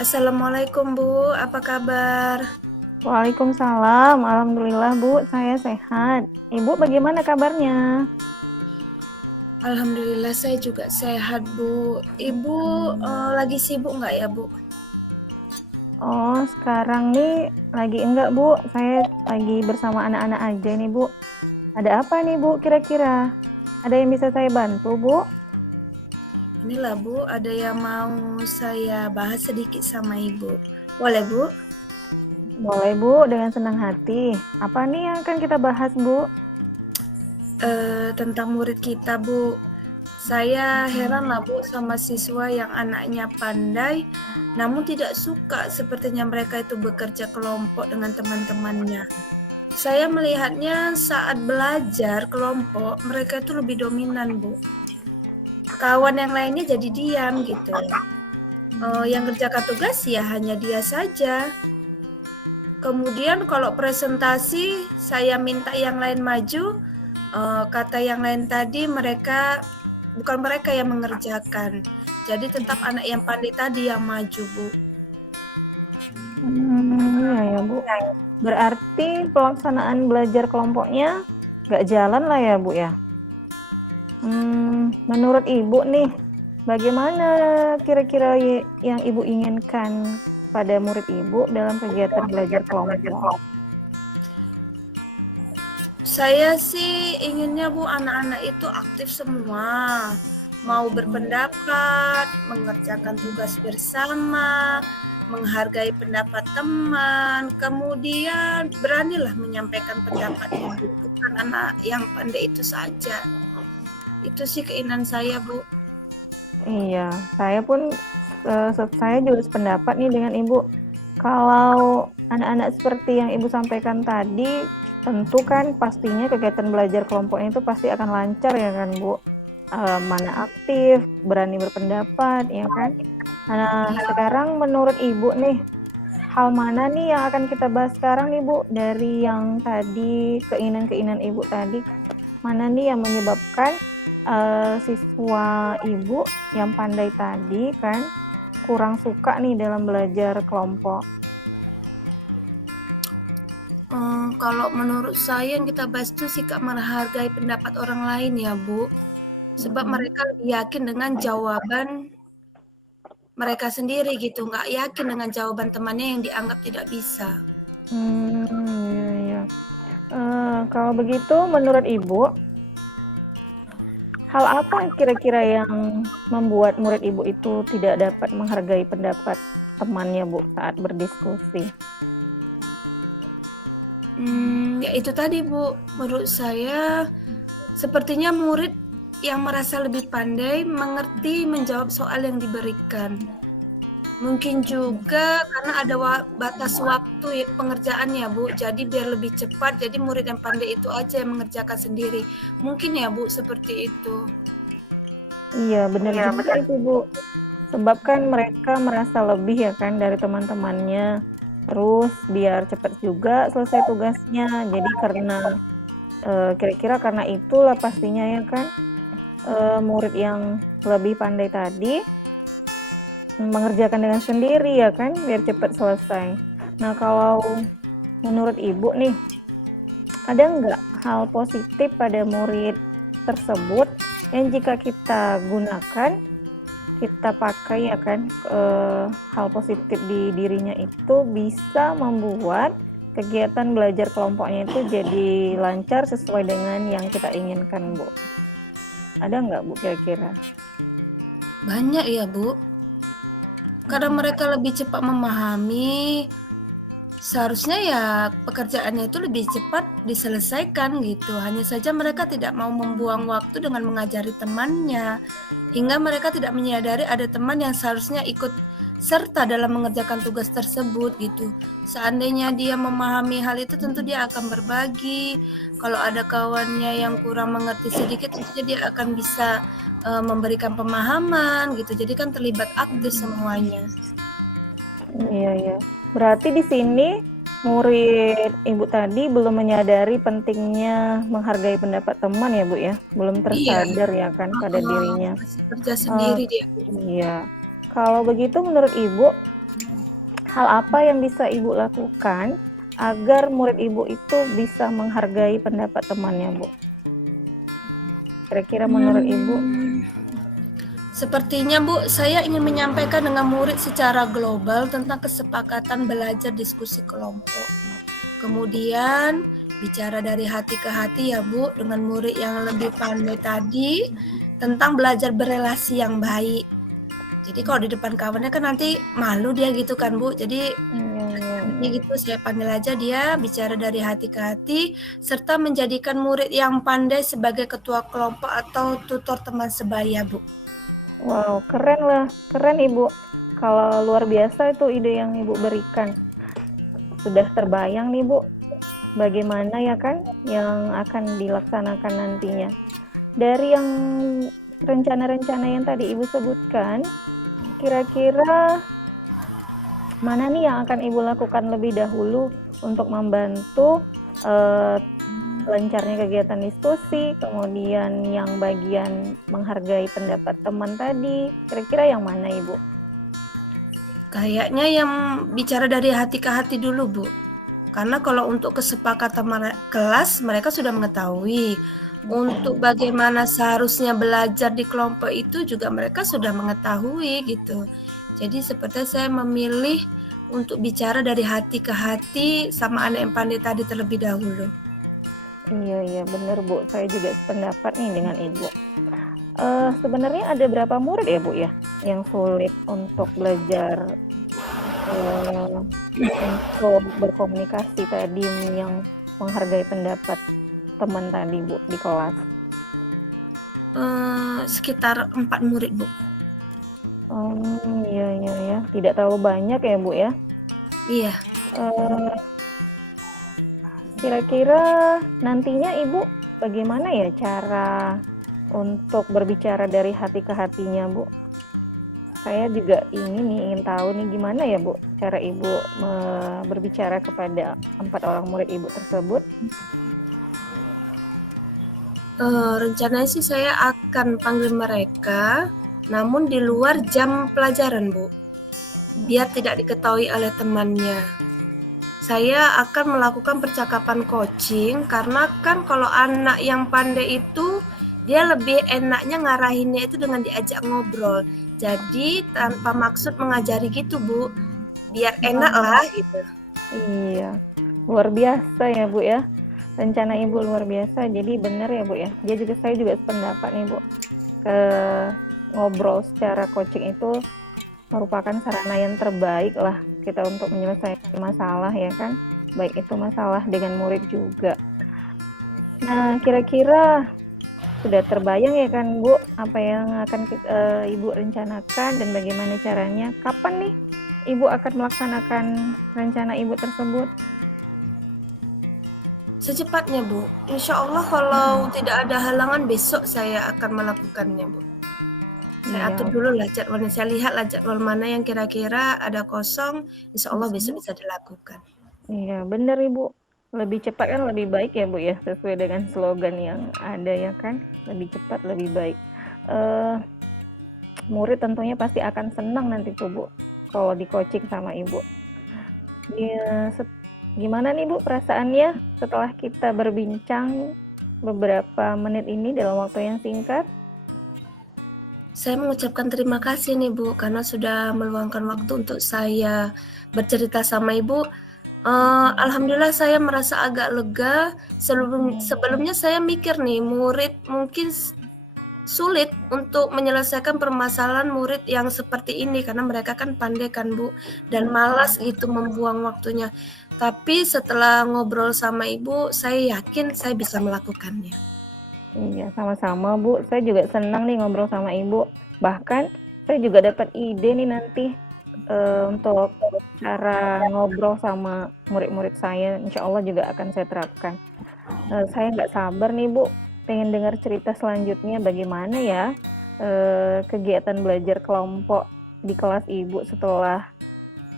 Assalamualaikum Bu, apa kabar? Waalaikumsalam, alhamdulillah Bu, saya sehat. Ibu bagaimana kabarnya? Alhamdulillah saya juga sehat Bu. Ibu lagi sibuk nggak ya Bu? Oh, sekarang nih lagi enggak Bu, saya lagi bersama anak-anak aja nih Bu. Ada apa nih Bu kira-kira? Ada yang bisa saya bantu Bu? Inilah Bu, ada yang mau saya bahas sedikit sama Ibu. Boleh Bu? Boleh Bu, dengan senang hati. Apa nih yang akan kita bahas Bu? Tentang murid kita Bu. Saya heran lah Bu sama siswa yang anaknya pandai, namun tidak suka sepertinya mereka itu bekerja kelompok dengan teman-temannya. Saya melihatnya saat belajar kelompok, mereka itu lebih dominan, Bu. Kawan yang lainnya jadi diam gitu. Yang kerjakan tugas ya hanya dia saja. Kemudian kalau presentasi, saya minta yang lain maju, kata yang lain tadi bukan mereka yang mengerjakan. Jadi tetap anak yang pandai tadi yang maju, Bu. Iya ya Bu. Berarti pelaksanaan belajar kelompoknya nggak jalan lah ya Bu ya? Menurut Ibu nih, bagaimana kira-kira yang Ibu inginkan pada murid Ibu dalam kegiatan belajar kelompok? Saya sih inginnya Bu anak-anak itu aktif semua, mau berpendapat, mengerjakan tugas bersama, menghargai pendapat teman, kemudian beranilah menyampaikan pendapatnya Bu, bukan anak yang pandai itu saja. Itu sih keinginan saya Bu. Iya, saya juga sependapat nih dengan Ibu. Kalau anak-anak seperti yang Ibu sampaikan tadi, tentu kan pastinya kegiatan belajar kelompoknya itu pasti akan lancar ya kan Bu. Mana aktif, berani berpendapat, ya kan? Nah, sekarang menurut Ibu nih, hal mana nih yang akan kita bahas sekarang nih Bu? Dari yang tadi, keinginan-keinginan Ibu tadi, mana nih yang menyebabkan siswa Ibu yang pandai tadi kan kurang suka nih dalam belajar kelompok? Kalau menurut saya yang kita bahas itu sikap menghargai pendapat orang lain ya Bu. Sebab mereka lebih yakin dengan jawaban mereka sendiri gitu, nggak yakin dengan jawaban temannya yang dianggap tidak bisa. Iya, iya. Kalau begitu, menurut Ibu, hal apa kira-kira yang membuat murid Ibu itu tidak dapat menghargai pendapat temannya, Bu, saat berdiskusi? Ya itu tadi Bu, menurut saya sepertinya murid yang merasa lebih pandai mengerti menjawab soal yang diberikan. Mungkin juga karena ada batas waktu pengerjaannya Bu, jadi biar lebih cepat, jadi murid yang pandai itu aja yang mengerjakan sendiri. Mungkin ya Bu, seperti itu. Iya, benar juga itu, Bu. Sebab kan mereka merasa lebih ya kan dari teman-temannya. Terus biar cepat juga selesai tugasnya. Jadi kira-kira karena itulah pastinya ya kan murid yang lebih pandai tadi mengerjakan dengan sendiri ya kan biar cepat selesai. Nah, kalau menurut Ibu nih, ada nggak hal positif pada murid tersebut yang jika kita gunakan, kita pakai ya kan, hal positif di dirinya itu bisa membuat kegiatan belajar kelompoknya itu jadi lancar sesuai dengan yang kita inginkan, Bu? Ada nggak, Bu, kira-kira? Banyak ya Bu, karena mereka lebih cepat memahami, seharusnya ya pekerjaannya itu lebih cepat diselesaikan gitu. Hanya saja mereka tidak mau membuang waktu dengan mengajari temannya, hingga mereka tidak menyadari ada teman yang seharusnya ikut serta dalam mengerjakan tugas tersebut gitu. Seandainya dia memahami hal itu, tentu dia akan berbagi. Kalau ada kawannya yang kurang mengerti sedikit, tentunya dia akan bisa memberikan pemahaman gitu. Jadi kan terlibat aktif semuanya. Iya, iya. Berarti di sini murid Ibu tadi belum menyadari pentingnya menghargai pendapat teman ya, Bu ya? Belum Iya, tersadar ya kan pada dirinya. masih kerja Oh, sendiri dia. iya. Kalau begitu menurut Ibu, hal apa yang bisa Ibu lakukan agar murid Ibu itu bisa menghargai pendapat temannya, Bu? Kira-kira menurut Ibu? Sepertinya Bu, saya ingin menyampaikan dengan murid secara global tentang kesepakatan belajar diskusi kelompok. Kemudian bicara dari hati ke hati ya Bu, dengan murid yang lebih pandai tadi tentang belajar berelasi yang baik. Jadi kalau di depan kawannya kan nanti malu dia gitu kan Bu. Jadi Iya. gitu saya panggil aja dia bicara dari hati ke hati serta menjadikan murid yang pandai sebagai ketua kelompok atau tutor teman sebaya Bu. Wow, keren lah, keren Ibu. Kalau luar biasa itu ide yang Ibu berikan. Sudah terbayang nih Bu, bagaimana ya kan yang akan dilaksanakan nantinya. Dari yang rencana-rencana yang tadi Ibu sebutkan, kira-kira mana nih yang akan Ibu lakukan lebih dahulu untuk membantu lancarnya kegiatan diskusi, kemudian yang bagian menghargai pendapat teman tadi, kira-kira yang mana Ibu? Kayaknya yang bicara dari hati ke hati dulu Bu. Karena kalau untuk kesepakatan kelas mereka sudah mengetahui. Untuk bagaimana seharusnya belajar di kelompok itu juga mereka sudah mengetahui gitu. Jadi seperti saya memilih untuk bicara dari hati ke hati sama anak yang pandai tadi terlebih dahulu. Iya benar Bu, saya juga sependapat nih dengan Ibu. Sebenarnya ada berapa murid ya Bu ya yang sulit untuk belajar untuk berkomunikasi tadi yang menghargai pendapat teman tadi Bu di kelas? Sekitar 4 murid Bu. Iya. Tidak terlalu banyak ya Bu ya? Iya. Kira-kira nantinya Ibu bagaimana ya cara untuk berbicara dari hati ke hatinya Bu? Saya juga ingin tahu nih gimana ya Bu cara Ibu berbicara kepada 4 orang murid Ibu tersebut. Rencananya sih saya akan panggil mereka, namun di luar jam pelajaran Bu, biar tidak diketahui oleh temannya. Saya akan melakukan percakapan coaching karena kan kalau anak yang pandai itu dia lebih enaknya ngarahinnya itu dengan diajak ngobrol. Jadi tanpa maksud mengajari gitu Bu, biar enak lah gitu. Iya, luar biasa ya Bu ya. Rencana Ibu luar biasa. Jadi benar ya Bu ya. Saya juga sependapat nih Bu. Ngobrol secara coaching itu merupakan sarana yang terbaik lah kita untuk menyelesaikan masalah ya kan, baik itu masalah dengan murid juga. Nah kira-kira sudah terbayang ya kan Bu apa yang akan Ibu rencanakan dan bagaimana caranya, kapan nih Ibu akan melaksanakan rencana Ibu tersebut? Secepatnya Bu, insya Allah kalau tidak ada halangan besok saya akan melakukannya Bu. Saya atur dulu lah jadwalnya, saya lihatlah jadwal mana yang kira-kira ada kosong, insya Allah besok bisa dilakukan. Iya benar Ibu, lebih cepat kan lebih baik ya Bu ya, sesuai dengan slogan yang ada ya kan, lebih cepat lebih baik. Murid tentunya pasti akan senang nanti tuh Bu kalau di coaching sama Ibu. Ya, gimana nih Bu perasaannya setelah kita berbincang beberapa menit ini dalam waktu yang singkat? Saya mengucapkan terima kasih nih Bu karena sudah meluangkan waktu untuk saya bercerita sama Ibu. Alhamdulillah saya merasa agak lega. Sebelumnya saya mikir nih murid mungkin sulit untuk menyelesaikan permasalahan murid yang seperti ini karena mereka kan pandai kan Bu dan malas gitu membuang waktunya. Tapi setelah ngobrol sama Ibu, saya yakin saya bisa melakukannya. Iya, sama-sama Bu. Saya juga senang nih ngobrol sama Ibu. Bahkan saya juga dapat ide nih nanti untuk cara ngobrol sama murid-murid saya. Insya Allah juga akan saya terapkan. Saya nggak sabar nih Bu, pengen dengar cerita selanjutnya bagaimana ya kegiatan belajar kelompok di kelas Ibu setelah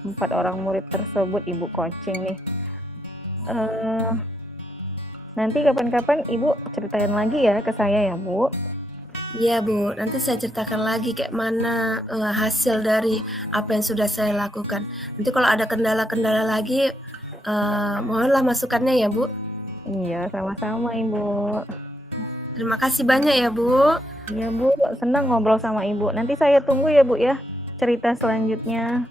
4 orang murid tersebut Ibu coaching nih. Nanti kapan-kapan Ibu ceritain lagi ya ke saya ya Bu. Iya, Bu, nanti saya ceritakan lagi kayak mana, hasil dari apa yang sudah saya lakukan. Nanti kalau ada kendala-kendala lagi, mohonlah masukannya ya, Bu. Iya, sama-sama Ibu. Terima kasih banyak ya, Bu. Iya Bu, senang ngobrol sama Ibu. Nanti saya tunggu ya Bu ya, cerita selanjutnya.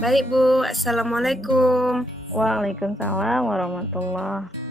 Baik, Bu. Assalamualaikum. Waalaikumsalam warahmatullahi